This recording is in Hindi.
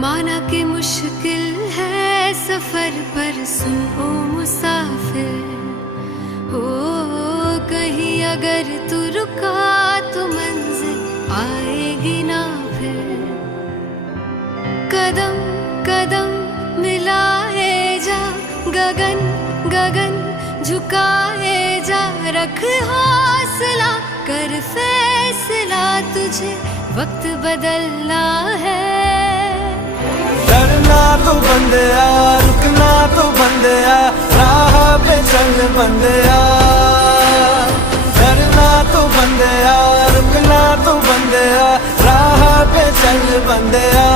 माना कि मुश्किल है सफर पर सुन ओ मुसाफिर हो, कहीं अगर तू रुका तो मंजिल आएगी ना फिर। कदम कदम मिलाए जा, गगन गगन झुकाए जा, रख हौसला कर फैसला, तुझे वक्त बदलना है। डरना तो बंदिया, रुकना तो बंदिया, राह पे चल बंदिया। डरना तो बंदिया, रुकना तो बंदिया, राह पे चल बंदिया।